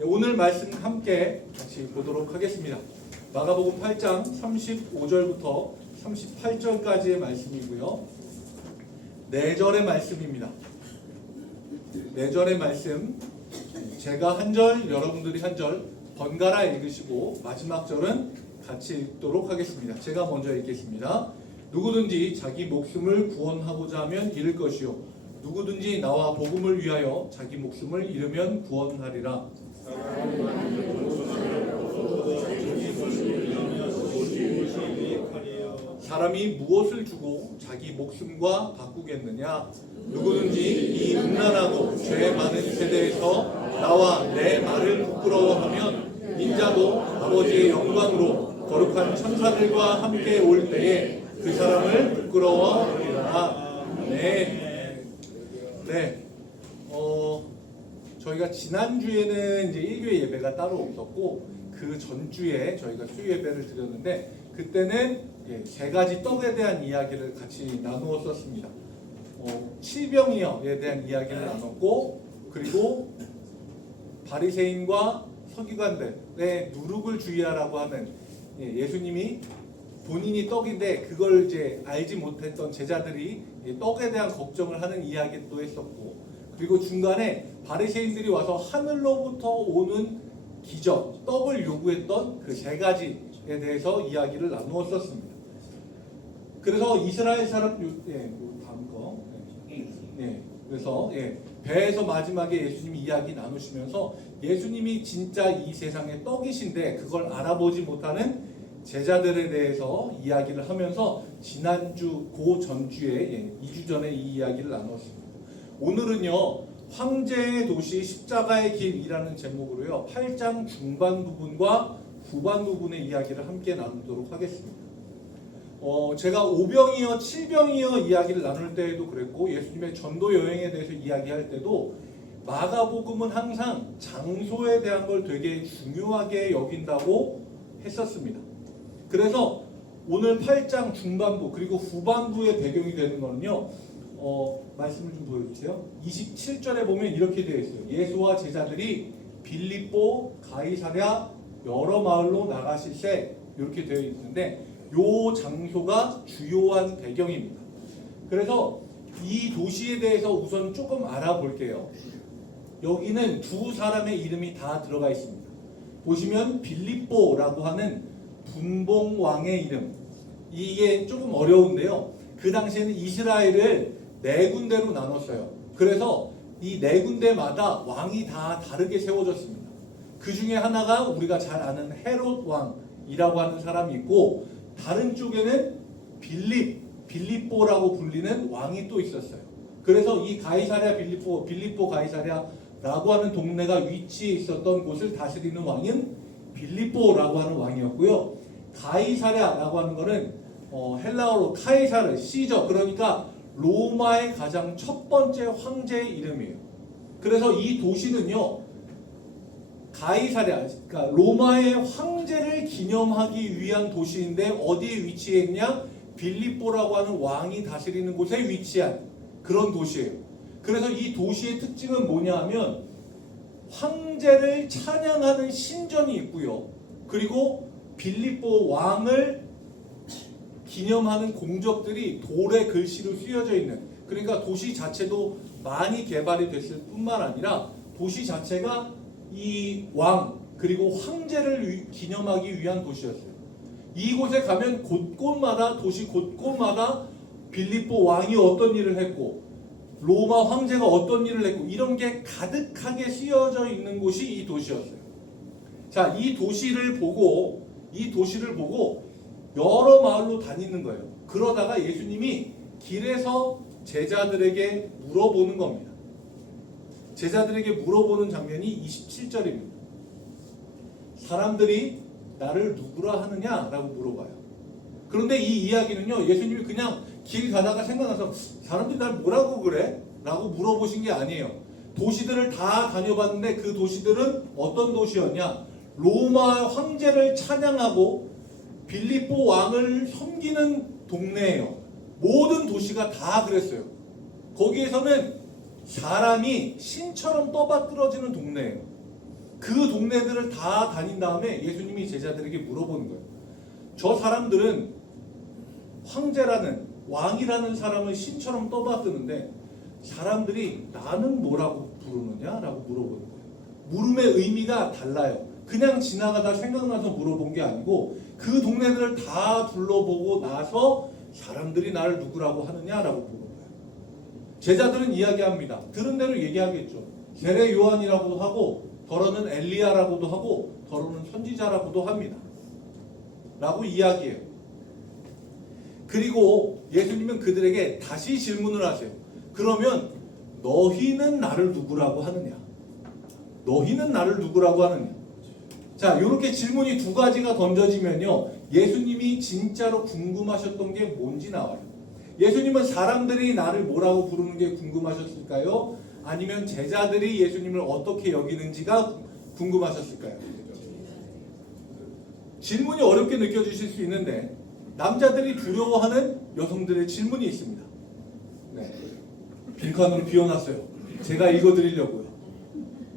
오늘 말씀 함께 같이 보도록 하겠습니다. 마가복음 8장 35절부터 38절까지의 말씀이고요. 4절의 말씀입니다. 4절의 말씀 제가 한 절, 여러분들이 한 절 번갈아 읽으시고 마지막 절은 같이 읽도록 하겠습니다. 제가 먼저 읽겠습니다. 누구든지 자기 목숨을 구원하고자 하면 잃을 것이요 누구든지 나와 복음을 위하여 자기 목숨을 잃으면 구원하리라. 사람이 무엇을 주고 자기 목숨과 바꾸겠느냐? 누구든지 이 음란하고 죄 많은 세대에서 나와 내 말을 부끄러워하면 인자도 아버지의 영광으로 거룩한 천사들과 함께 올 때에 그 사람을 부끄러워하리라. 네. 저희가 지난주에는 이제 일교회 예배가 따로 없었고 그 전주에 저희가 수요 예배를 드렸는데 그때는 3가지 떡에 대한 이야기를 같이 나누었었습니다. 칠병이어에 대한 이야기를 나눴고 그리고 바리새인과 서기관들의 누룩을 주의하라고 하는 예수님이 본인이 떡인데 그걸 이제 알지 못했던 제자들이 떡에 대한 걱정을 하는 이야기도 했었고 그리고 중간에 바리새인들이 와서 하늘로부터 오는 기적, 떡을 요구했던 그 3가지에 대해서 이야기를 나누었었습니다. 그래서 이스라엘 사람 다음 거. 그래서 배에서 마지막에 예수님이 이야기 나누시면서 예수님이 진짜 이 세상의 떡이신데 그걸 알아보지 못하는 제자들에 대해서 이야기를 하면서 지난주 그 전주에 2주 전에 이 이야기를 나눴습니다. 오늘은요 황제의 도시 십자가의 길이라는 제목으로요 8장 중반 부분과 후반 부분의 이야기를 함께 나누도록 하겠습니다. 제가 5병이어 7병이어 이야기를 나눌 때에도 그랬고 예수님의 전도 여행에 대해서 이야기할 때도 마가복음은 항상 장소에 대한 걸 되게 중요하게 여긴다고 했었습니다. 그래서 오늘 8장 중반부 그리고 후반부의 배경이 되는 거는요 말씀을 좀 보여주세요. 27절에 보면 이렇게 되어 있어요. 예수와 제자들이 빌립보, 가이사랴 여러 마을로 나가실새 이렇게 되어 있는데 요 장소가 주요한 배경입니다. 그래서 이 도시에 대해서 우선 조금 알아볼게요. 여기는 두 사람의 이름이 다 들어가 있습니다. 보시면 빌립보라고 하는 분봉왕의 이름. 이게 조금 어려운데요. 그 당시에는 이스라엘을 4군데로 나눴어요. 그래서 이 4군데마다 왕이 다 다르게 세워졌습니다. 그 중에 하나가 우리가 잘 아는 헤롯 왕이라고 하는 사람이 있고 다른 쪽에는 빌립보라고 불리는 왕이 또 있었어요. 그래서 이 가이사랴 빌립보 가이사랴라고 하는 동네가 위치해 있었던 곳을 다스리는 왕은 빌립보라고 하는 왕이었고요. 가이사랴라고 하는 거는 헬라어로 카이사르, 시저, 그러니까 로마의 가장 첫 번째 황제의 이름이에요. 그래서 이 도시는요 가이사랴, 그러니까 로마의 황제를 기념하기 위한 도시인데 어디에 위치해 있냐? 빌립보라고 하는 왕이 다스리는 곳에 위치한 그런 도시예요. 그래서 이 도시의 특징은 뭐냐 하면 황제를 찬양하는 신전이 있고요. 그리고 빌립보 왕을 기념하는 공적들이 돌의 글씨로 쓰여져 있는, 그러니까 도시 자체도 많이 개발이 됐을 뿐만 아니라 도시 자체가 이 왕 그리고 황제를 기념하기 위한 도시였어요. 이곳에 가면 곳곳마다 도시 곳곳마다 빌립보 왕이 어떤 일을 했고 로마 황제가 어떤 일을 했고 이런 게 가득하게 쓰여져 있는 곳이 이 도시였어요. 자, 이 도시를 보고 여러 마을로 다니는 거예요. 그러다가 예수님이 길에서 제자들에게 물어보는 겁니다. 제자들에게 물어보는 장면이 27절입니다. 사람들이 나를 누구라 하느냐라고 물어봐요. 그런데 이 이야기는요 예수님이 그냥 길 가다가 생각나서 사람들이 날 뭐라고 그래? 라고 물어보신 게 아니에요. 도시들을 다 다녀봤는데 그 도시들은 어떤 도시였냐? 로마 황제를 찬양하고 빌립보 왕을 섬기는 동네예요. 모든 도시가 다 그랬어요. 거기에서는 사람이 신처럼 떠받들어지는 동네예요. 그 동네들을 다 다닌 다음에 예수님이 제자들에게 물어보는 거예요. 저 사람들은 황제라는, 왕이라는 사람을 신처럼 떠받드는데 사람들이 나는 뭐라고 부르느냐라고 물어보는 거예요. 물음의 의미가 달라요. 그냥 지나가다 생각나서 물어본 게 아니고 그 동네들을 다 둘러보고 나서 사람들이 나를 누구라고 하느냐라고 물어본 거예요. 제자들은 이야기합니다. 들은 대로 얘기하겠죠. 세례 요한이라고도 하고 더러는 엘리야라고도 하고 더러는 선지자라고도 합니다. 라고 이야기해요. 그리고 예수님은 그들에게 다시 질문을 하세요. 그러면 너희는 나를 누구라고 하느냐? 너희는 나를 누구라고 하느냐? 자, 이렇게 질문이 두 가지가 던져지면요, 예수님이 진짜로 궁금하셨던 게 뭔지 나와요. 예수님은 사람들이 나를 뭐라고 부르는 게 궁금하셨을까요? 아니면 제자들이 예수님을 어떻게 여기는지가 궁금하셨을까요? 질문이 어렵게 느껴지실 수 있는데 남자들이 두려워하는 여성들의 질문이 있습니다. 네. 빈칸으로 비워놨어요. 제가 읽어드리려고요.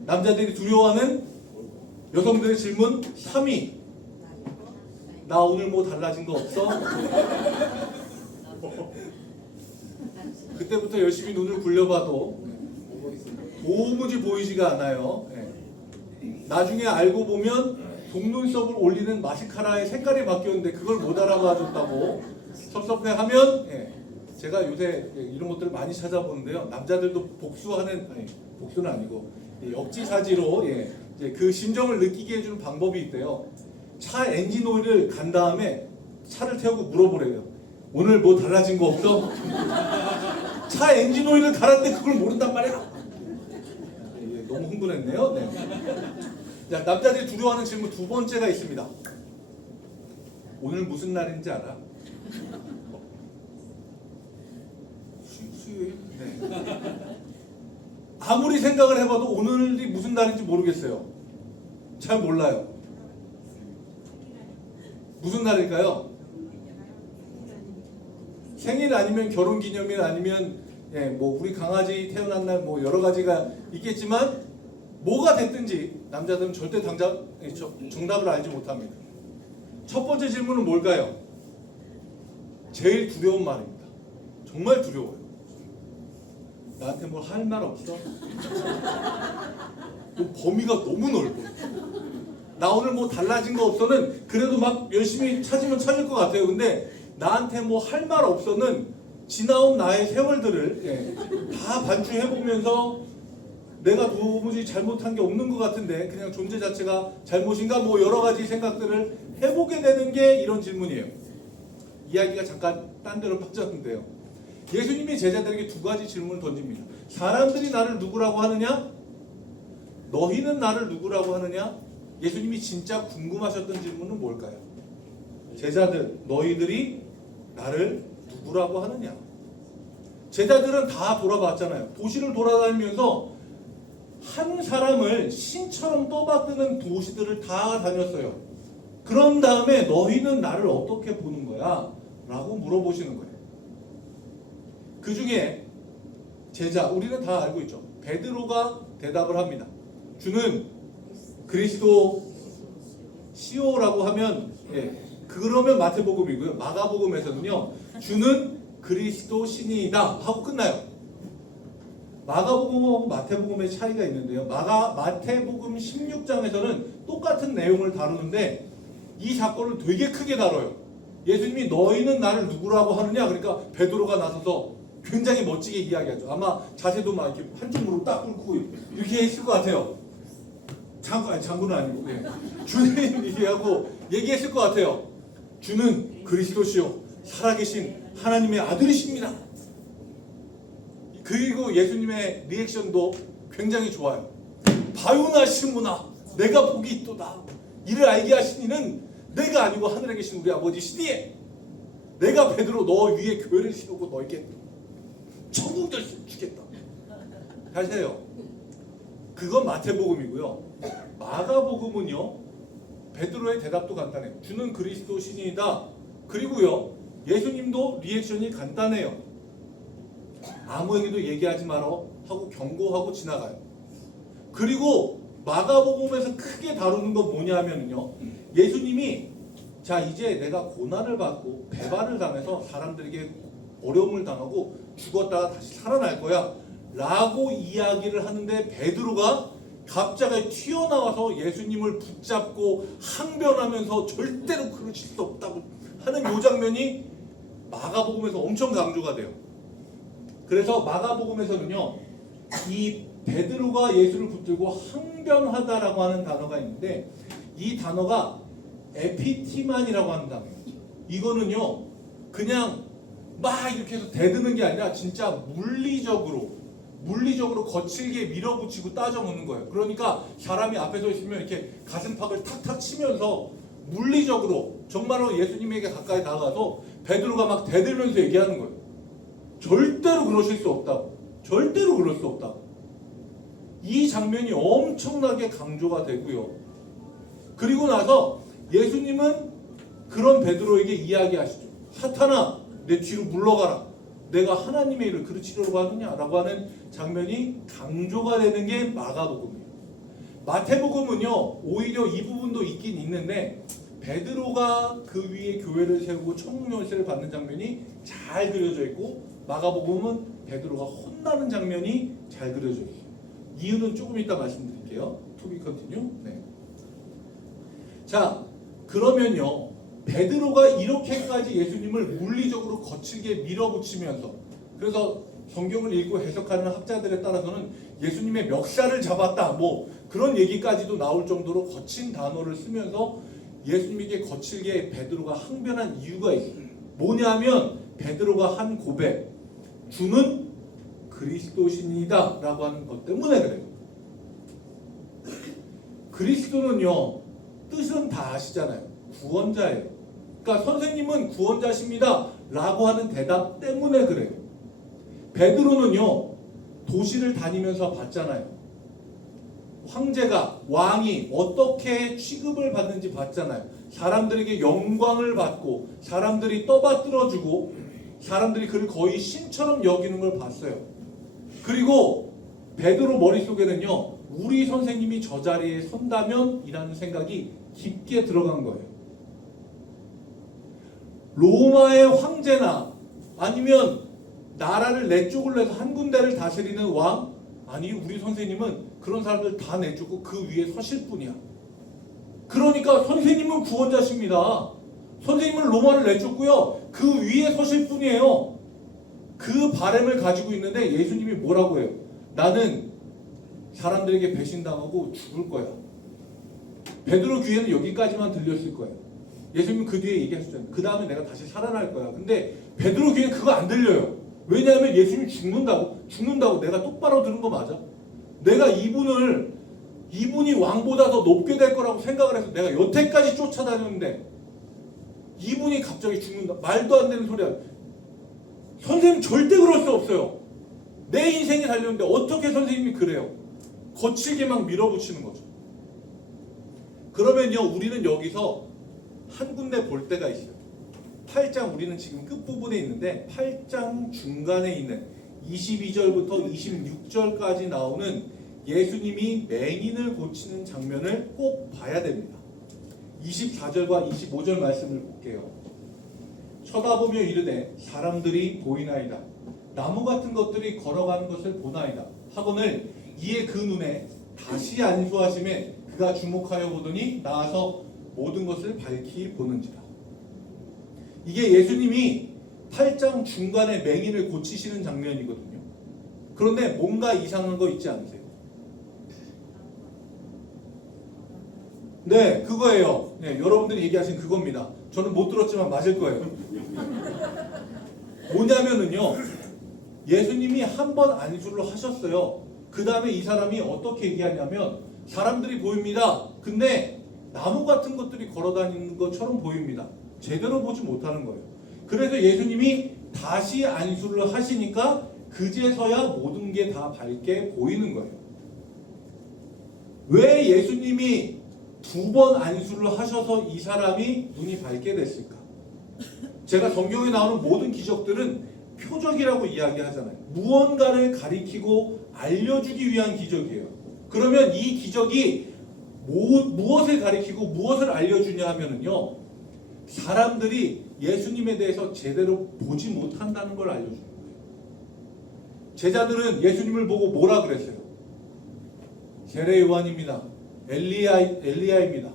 남자들이 두려워하는 여성들의 질문 3위. 나 오늘 뭐 달라진 거 없어? 그때부터 열심히 눈을 굴려봐도 도무지 보이지가 않아요. 나중에 알고 보면 속눈썹을 올리는 마스카라의 색깔이 바뀌었는데 그걸 못 알아봐줬다고 섭섭해하면, 제가 요새 이런 것들을 많이 찾아보는데요. 남자들도 복수하는, 아니 복수는 아니고 역지사지로 이제 그 심정을 느끼게 해주는 방법이 있대요. 차 엔진 오일을 간 다음에 차를 태우고 물어보래요. 오늘 뭐 달라진 거 없어? 차 엔진 오일을 갈았는데 그걸 모른단 말이야. 너무 흥분했네요. 네. 자, 남자들이 두려워하는 질문 두 번째가 있습니다. 오늘 무슨 날인지 알아? 수요일? 네. 아무리 생각을 해봐도 오늘이 무슨 날인지 모르겠어요. 잘 몰라요. 무슨 날일까요? 생일 아니면 결혼기념일 아니면 뭐 우리 강아지 태어난 날 뭐 여러 가지가 있겠지만 뭐가 됐든지 남자들은 절대 당장 정답을 알지 못합니다. 첫 번째 질문은 뭘까요? 제일 두려운 말입니다. 정말 두려워요. 나한테 뭘 할 말 없어? 범위가 너무 넓어. 나 오늘 뭐 달라진 거 없어는 그래도 막 열심히 찾으면 찾을 것 같아요. 근데 나한테 뭐 할 말 없어는 지나온 나의 세월들을 다 반추해보면서 내가 도무지 잘못한 게 없는 것 같은데 그냥 존재 자체가 잘못인가 뭐 여러 가지 생각들을 해보게 되는 게 이런 질문이에요. 이야기가 잠깐 딴 데로 빠졌는데요. 예수님이 제자들에게 두 가지 질문을 던집니다. 사람들이 나를 누구라고 하느냐? 너희는 나를 누구라고 하느냐? 예수님이 진짜 궁금하셨던 질문은 뭘까요? 제자들, 너희들이 나를 누구라고 하느냐? 제자들은 다 돌아봤잖아요. 도시를 돌아다니면서 한 사람을 신처럼 떠받드는 도시들을 다 다녔어요. 그런 다음에 너희는 나를 어떻게 보는 거야? 라고 물어보시는 거예요. 그 중에 제자, 우리는 다 알고 있죠. 베드로가 대답을 합니다. 주는 그리스도시오라고 하면, 그러면 마태복음이고요. 마가복음에서는요, 주는 그리스도신이다 하고 끝나요. 마가복음하고 마태복음의 차이가 있는데요. 마태복음 16장에서는 똑같은 내용을 다루는데 이 사건을 되게 크게 다뤄요. 예수님이 너희는 나를 누구라고 하느냐? 그러니까 베드로가 나서서 굉장히 멋지게 이야기하죠. 아마 자세도 막 이렇게 한쪽 무릎 딱 꿇고 이렇게 했을 것 같아요. 장군은 아니고 주님 얘기했을 것 같아요. 주는 그리스도시요 살아계신 하나님의 아들이십니다. 그리고 예수님의 리액션도 굉장히 좋아요. 바요나시무나 내가 복이 있도다. 이를 알게 하신 이는 내가 아니고 하늘에 계신 우리 아버지시니 내가 베드로 너 위에 교회를 세우고 너에게 천국 열쇠를 주겠다. 하세요. 그건 마태복음이고요. 마가복음은요. 베드로의 대답도 간단해요. 주는 그리스도 신이다. 그리고요. 예수님도 리액션이 간단해요. 아무에게도 얘기하지 마라 하고 경고하고 지나가요. 그리고 마가복음에서 크게 다루는 건 뭐냐면요. 예수님이 자 이제 내가 고난을 받고 배반을 당해서 사람들에게 어려움을 당하고 죽었다가 다시 살아날 거야 라고 이야기를 하는데 베드로가 갑자기 튀어나와서 예수님을 붙잡고 항변하면서 절대로 그러실 수 없다고 하는 이 장면이 마가복음에서 엄청 강조가 돼요. 그래서 마가복음에서는요 이 베드로가 예수를 붙들고 항변하다라고 하는 단어가 있는데 이 단어가 에피티만이라고 하는 단어예요. 이거는요 그냥 막 이렇게 해서 대드는 게 아니라 진짜 물리적으로 거칠게 밀어붙이고 따져놓는 거예요. 그러니까 사람이 앞에 서 있으면 이렇게 가슴팍을 탁탁 치면서 물리적으로 정말로 예수님에게 가까이 다가가서 베드로가 막 대들면서 얘기하는 거예요. 절대로 그러실 수 없다고. 절대로 그럴 수 없다고. 이 장면이 엄청나게 강조가 되고요. 그리고 나서 예수님은 그런 베드로에게 이야기하시죠. 사탄아 내 뒤로 물러가라. 내가 하나님의 일을 그르치려고 하느냐라고 하는 장면이 강조가 되는 게 마가복음이에요. 마태복음은요 오히려 이 부분도 있긴 있는데 베드로가 그 위에 교회를 세우고 청문회를 받는 장면이 잘 그려져 있고 마가복음은 베드로가 혼나는 장면이 잘 그려져 있어요. 이유는 조금 이따 말씀드릴게요. To be continue. 네. 자 그러면요 베드로가 이렇게까지 예수님을 물리적으로 거칠게 밀어붙이면서 그래서 성경을 읽고 해석하는 학자들에 따라서는 예수님의 멱살을 잡았다 뭐 그런 얘기까지도 나올 정도로 거친 단어를 쓰면서 예수님에게 거칠게 베드로가 항변한 이유가 있어요. 뭐냐면 베드로가 한 고백 주는 그리스도신이다 라고 하는 것 때문에 그래요. 그리스도는요 뜻은 다 아시잖아요. 구원자예요. 그러니까 선생님은 구원자십니다 라고 하는 대답 때문에 그래요. 베드로는요 도시를 다니면서 봤잖아요. 황제가 왕이 어떻게 취급을 받는지 봤잖아요. 사람들에게 영광을 받고 사람들이 떠받들어주고 사람들이 그를 거의 신처럼 여기는 걸 봤어요. 그리고 베드로 머릿속에는요 우리 선생님이 저 자리에 선다면 이라는 생각이 깊게 들어간 거예요. 로마의 황제나 아니면 나라를 내쫓을 내서 한 군데를 다스리는 왕? 아니 우리 선생님은 그런 사람들 다 내쫓고 그 위에 서실 분이야. 그러니까 선생님은 구원자십니다. 선생님은 로마를 내쫓고요 그 위에 서실 분이에요. 그 바람을 가지고 있는데 예수님이 뭐라고 해요? 나는 사람들에게 배신당하고 죽을 거야. 베드로 귀에는 여기까지만 들렸을 거예요. 예수님은 그 뒤에 얘기하셨잖아요. 그 다음에 내가 다시 살아날 거야. 근데 베드로 귀에는 그거 안 들려요. 왜냐하면 예수님이 죽는다고 내가 똑바로 들은 거 맞아? 내가 이분이 왕보다 더 높게 될 거라고 생각을 해서 내가 여태까지 쫓아다녔는데 이분이 갑자기 죽는다. 말도 안 되는 소리야. 선생님 절대 그럴 수 없어요. 내 인생이 달렸는데 어떻게 선생님이 그래요? 거칠게 막 밀어붙이는 거죠. 그러면요 우리는 여기서 한 군데 볼 때가 있어요. 8장 우리는 지금 끝부분에 있는데 8장 중간에 있는 22절부터 26절까지 나오는 예수님이 맹인을 고치는 장면을 꼭 봐야 됩니다. 24절과 25절 말씀을 볼게요. 쳐다보며 이르되 사람들이 보이나이다. 나무 같은 것들이 걸어가는 것을 보나이다. 하거늘 이에 그 눈에 다시 안수하심에 그가 주목하여 보더니 나와서 모든 것을 밝히 보는지라. 이게 예수님이 8장 중간에 맹인을 고치시는 장면이거든요. 그런데 뭔가 이상한 거 있지 않으세요? 네, 그거예요. 네, 여러분들이 얘기하신 그겁니다. 저는 못 들었지만 맞을 거예요. 뭐냐면은요, 예수님이 한 번 안수를 하셨어요. 그 다음에 이 사람이 어떻게 얘기하냐면, 사람들이 보입니다. 근데 나무 같은 것들이 걸어다니는 것처럼 보입니다. 제대로 보지 못하는 거예요. 그래서 예수님이 다시 안수를 하시니까 그제서야 모든 게 다 밝게 보이는 거예요. 왜 예수님이 두 번 안수를 하셔서 이 사람이 눈이 밝게 됐을까? 제가 성경에 나오는 모든 기적들은 표적이라고 이야기하잖아요. 무언가를 가리키고 알려주기 위한 기적이에요. 그러면 이 기적이 무엇을 가리키고 무엇을 알려주냐 하면은요, 사람들이 예수님에 대해서 제대로 보지 못한다는 걸 알려주는 거예요. 제자들은 예수님을 보고 뭐라 그랬어요? 세례 요한입니다. 엘리야입니다.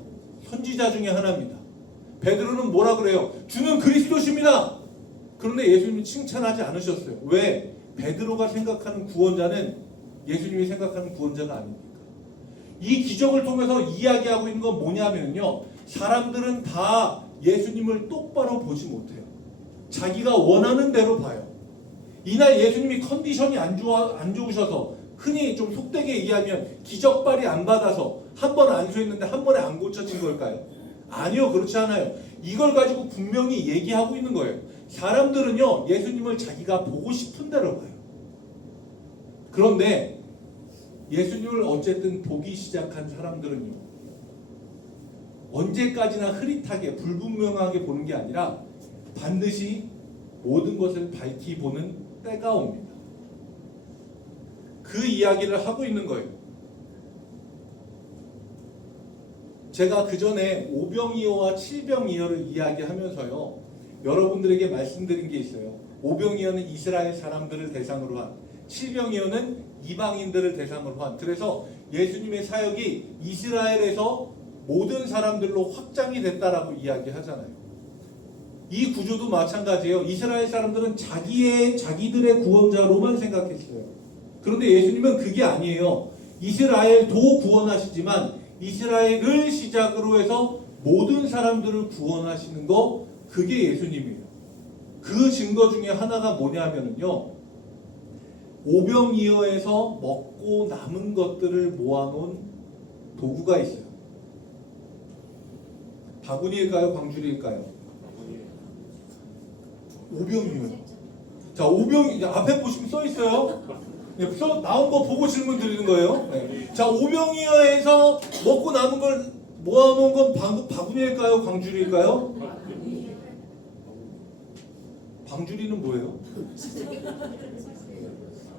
선지자 중에 하나입니다. 베드로는 뭐라 그래요? 주는 그리스도십니다. 그런데 예수님이 칭찬하지 않으셨어요. 왜? 베드로가 생각하는 구원자는 예수님이 생각하는 구원자가 아닙니까? 이 기적을 통해서 이야기하고 있는 건 뭐냐면요, 사람들은 다 예수님을 똑바로 보지 못해요. 자기가 원하는 대로 봐요. 이날 예수님이 컨디션이 안 좋으셔서, 흔히 좀 속되게 얘기하면 기적발이 안 받아서 한 번 안수했는데 한 번에 안 고쳐진 걸까요? 아니요, 그렇지 않아요. 이걸 가지고 분명히 얘기하고 있는 거예요. 사람들은요, 예수님을 자기가 보고 싶은 대로 봐요. 그런데 예수님을 어쨌든 보기 시작한 사람들은요, 언제까지나 흐릿하게 불분명하게 보는 게 아니라 반드시 모든 것을 밝히 보는 때가 옵니다. 그 이야기를 하고 있는 거예요. 제가 그 전에 오병이어와 칠병이어를 이야기하면서요, 여러분들에게 말씀드린 게 있어요. 오병이어는 이스라엘 사람들을 대상으로 한, 칠병이어는 이방인들을 대상으로 한. 그래서 예수님의 사역이 이스라엘에서 모든 사람들로 확장이 됐다라고 이야기하잖아요. 이 구조도 마찬가지예요. 이스라엘 사람들은 자기들의 구원자로만 생각했어요. 그런데 예수님은 그게 아니에요. 이스라엘도 구원하시지만 이스라엘을 시작으로 해서 모든 사람들을 구원하시는 거, 그게 예수님이에요. 그 증거 중에 하나가 뭐냐면요, 오병이어에서 먹고 남은 것들을 모아놓은 도구가 있어요. 바구니일까요? 광주리일까요? 오병이어요. 자, 앞에 보시면 써 있어요. 나온 거 보고 질문 드리는 거예요. 네. 자, 오병이어에서 먹고 남은 걸 모아놓은 건 바구니일까요? 광주리일까요? 광주리는 뭐예요?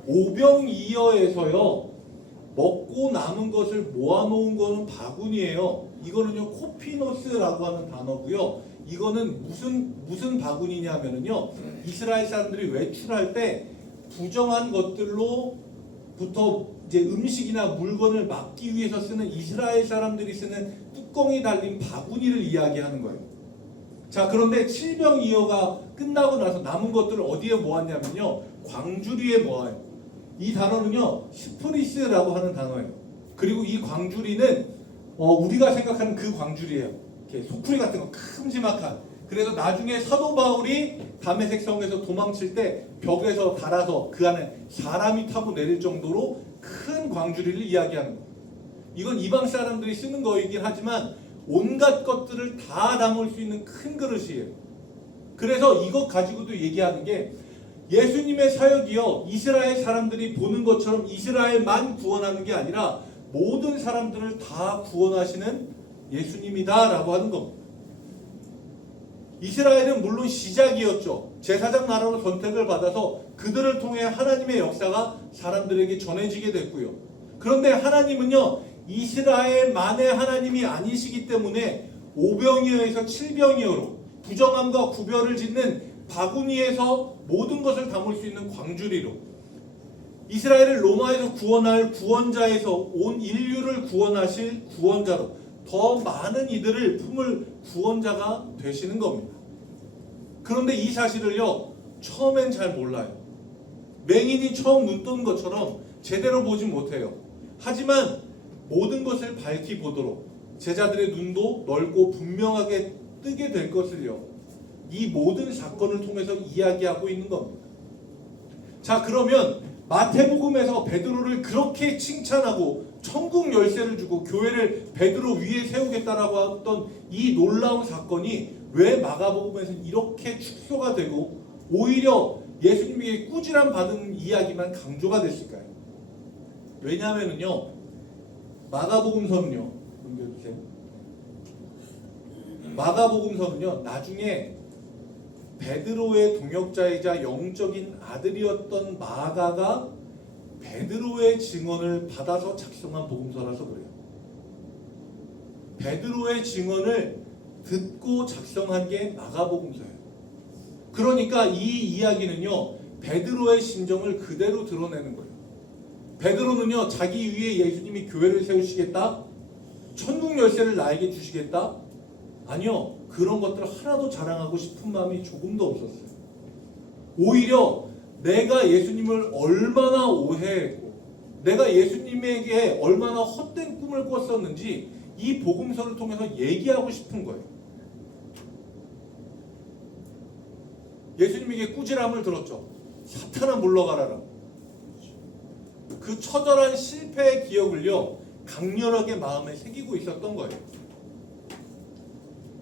오병이어에서요, 먹고 남은 것을 모아놓은 거는 바구니예요. 이거는요, 코피노스라고 하는 단어고요. 이거는 무슨 바구니냐면요, 이스라엘 사람들이 외출할 때 부정한 것들로부터 이제 음식이나 물건을 막기 위해서 쓰는, 이스라엘 사람들이 쓰는 뚜껑이 달린 바구니를 이야기하는 거예요. 자, 그런데 칠병이어가 끝나고 나서 남은 것들을 어디에 모았냐면요, 광주리에 모아요. 이 단어는요, 스프리스라고 하는 단어예요. 그리고 이 광주리는 우리가 생각하는 그 광주리예요. 이렇게 소쿠리 같은 거 큼지막한. 그래서 나중에 사도 바울이 다메섹 성에서 도망칠 때 벽에서 달아서 그 안에 사람이 타고 내릴 정도로 큰 광주리를 이야기하는 거예요. 이건 이방 사람들이 쓰는 거이긴 하지만 온갖 것들을 다 담을 수 있는 큰 그릇이에요. 그래서 이것 가지고도 얘기하는 게, 예수님의 사역이요, 이스라엘 사람들이 보는 것처럼 이스라엘만 구원하는 게 아니라 모든 사람들을 다 구원하시는 예수님이다라고 하는 겁니다. 이스라엘은 물론 시작이었죠. 제사장 나라로 선택을 받아서 그들을 통해 하나님의 역사가 사람들에게 전해지게 됐고요. 그런데 하나님은요, 이스라엘만의 하나님이 아니시기 때문에 오병이어에서 칠병이어로 부정함과 구별을 짓는 바구니에서 모든 것을 담을 수 있는 광주리로, 이스라엘을 로마에서 구원할 구원자에서 온 인류를 구원하실 구원자로 더 많은 이들을 품을 구원자가 되시는 겁니다. 그런데 이 사실을요, 처음엔 잘 몰라요. 맹인이 처음 눈 뜬 것처럼 제대로 보지 못해요. 하지만 모든 것을 밝히 보도록 제자들의 눈도 넓고 분명하게 뜨게 될 것을요, 이 모든 사건을 통해서 이야기하고 있는 겁니다. 자, 그러면 마태복음에서 베드로를 그렇게 칭찬하고 천국 열쇠를 주고 교회를 베드로 위에 세우겠다라고 했던 이 놀라운 사건이 왜 마가복음에서는 이렇게 축소가 되고 오히려 예수님에게 꾸지람 받은 이야기만 강조가 됐을까요? 왜냐하면요, 마가복음서는요, 넘겨주세요. 마가복음서는요, 나중에 베드로의 동역자이자 영적인 아들이었던 마가가 베드로의 증언을 받아서 작성한 복음서라서 그래요. 베드로의 증언을 듣고 작성한 게 마가복음서예요. 그러니까 이 이야기는요, 베드로의 심정을 그대로 드러내는 거예요. 베드로는요, 자기 위에 예수님이 교회를 세우시겠다? 천국 열쇠를 나에게 주시겠다? 아니요, 그런 것들 하나도 자랑하고 싶은 마음이 조금도 없었어요. 오히려 내가 예수님을 얼마나 오해했고 내가 예수님에게 얼마나 헛된 꿈을 꿨었는지 이 복음서를 통해서 얘기하고 싶은 거예요. 예수님에게 꾸지람을 들었죠. 사탄아 물러가라라. 그 처절한 실패의 기억을요, 강렬하게 마음에 새기고 있었던 거예요.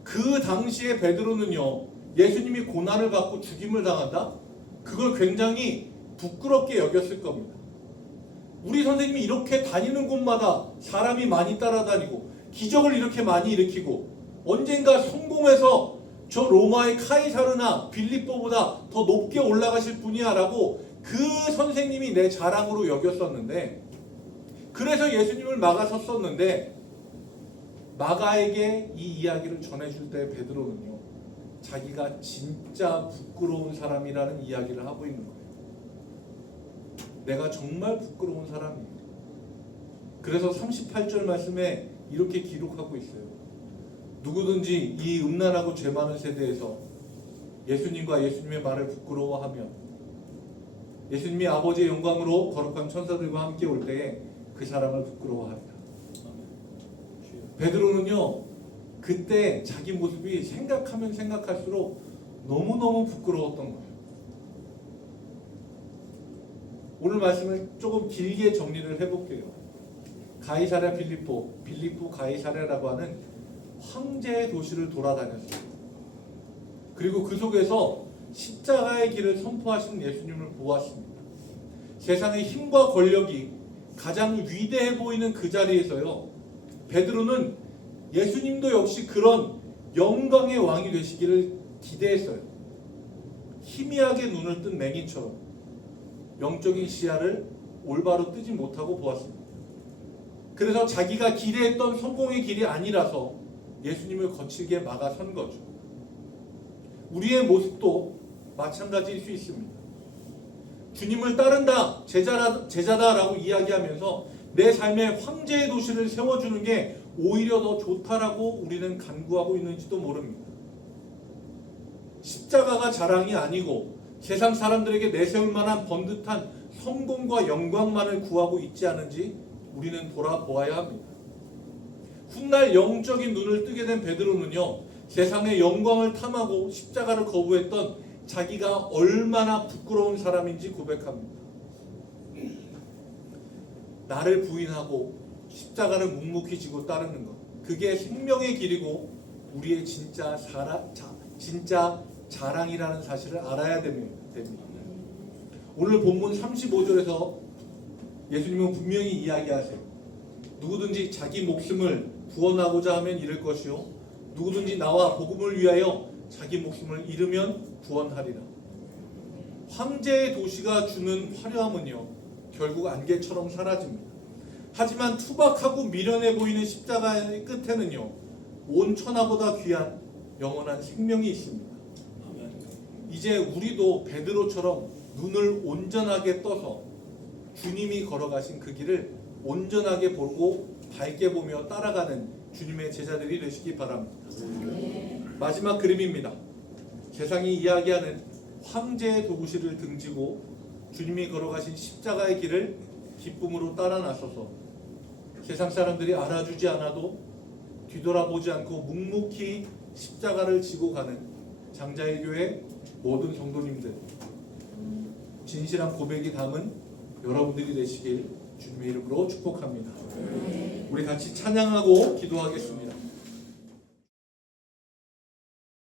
그 당시에 베드로는요, 예수님이 고난을 받고 죽임을 당한다? 그걸 굉장히 부끄럽게 여겼을 겁니다. 우리 선생님이 이렇게 다니는 곳마다 사람이 많이 따라다니고 기적을 이렇게 많이 일으키고 언젠가 성공해서 저 로마의 카이사르나 빌립보보다 더 높게 올라가실 분이야 라고 그 선생님이 내 자랑으로 여겼었는데, 그래서 예수님을 막아섰었는데, 마가에게 이 이야기를 전해줄 때 베드로는요, 자기가 진짜 부끄러운 사람이라는 이야기를 하고 있는 거예요. 내가 정말 부끄러운 사람이에요. 그래서 38절 말씀에 이렇게 기록하고 있어요. 누구든지 이 음란하고 죄 많은 세대에서 예수님과 예수님의 말을 부끄러워하며 예수님이 아버지의 영광으로 거룩한 천사들과 함께 올 때에 그 사람을 부끄러워하리라. 베드로는요, 그때 자기 모습이 생각하면 생각할수록 너무너무 부끄러웠던 거예요. 오늘 말씀을 조금 길게 정리를 해볼게요. 가이사랴 빌립보, 빌립보 가이사랴라고 하는 황제의 도시를 돌아다녔어요. 그리고 그 속에서 십자가의 길을 선포하시는 예수님을 보았습니다. 세상의 힘과 권력이 가장 위대해 보이는 그 자리에서요, 베드로는 예수님도 역시 그런 영광의 왕이 되시기를 기대했어요. 희미하게 눈을 뜬 맹인처럼 영적인 시야를 올바로 뜨지 못하고 보았습니다. 그래서 자기가 기대했던 성공의 길이 아니라서 예수님을 거칠게 막아선 거죠. 우리의 모습도 마찬가지일 수 있습니다. 주님을 따른다, 제자다라고 이야기하면서 내 삶에 황제의 도시를 세워주는 게 오히려 더 좋다라고 우리는 간구하고 있는지도 모릅니다. 십자가가 자랑이 아니고 세상 사람들에게 내세울 만한 번듯한 성공과 영광만을 구하고 있지 않은지 우리는 돌아보아야 합니다. 훗날 영적인 눈을 뜨게 된 베드로는요, 세상의 영광을 탐하고 십자가를 거부했던 자기가 얼마나 부끄러운 사람인지 고백합니다. 나를 부인하고 십자가를 묵묵히 지고 따르는 것, 그게 생명의 길이고 우리의 진짜 자랑이라는 사실을 알아야 됩니다. 오늘 본문 35절에서 예수님은 분명히 이야기하세요. 누구든지 자기 목숨을 구원하고자 하면 잃을 것이요, 누구든지 나와 복음을 위하여 자기 목숨을 잃으면 구원하리라. 황제의 도시가 주는 화려함은요, 결국 안개처럼 사라집니다. 하지만 투박하고 미련해 보이는 십자가의 끝에는요, 온 천하보다 귀한 영원한 생명이 있습니다. 이제 우리도 베드로처럼 눈을 온전하게 떠서 주님이 걸어가신 그 길을 온전하게 보고 밝게 보며 따라가는 주님의 제자들이 되시기 바랍니다. 마지막 그림입니다. 세상이 이야기하는 황제의 도시를 등지고 주님이 걸어가신 십자가의 길을 기쁨으로 따라 나서서 세상 사람들이 알아주지 않아도 뒤돌아보지 않고 묵묵히 십자가를 지고 가는 장자일교회 모든 성도님들, 진실한 고백이 담은 여러분들이 되시길 주님의 이름으로 축복합니다. 우리 같이 찬양하고 기도하겠습니다.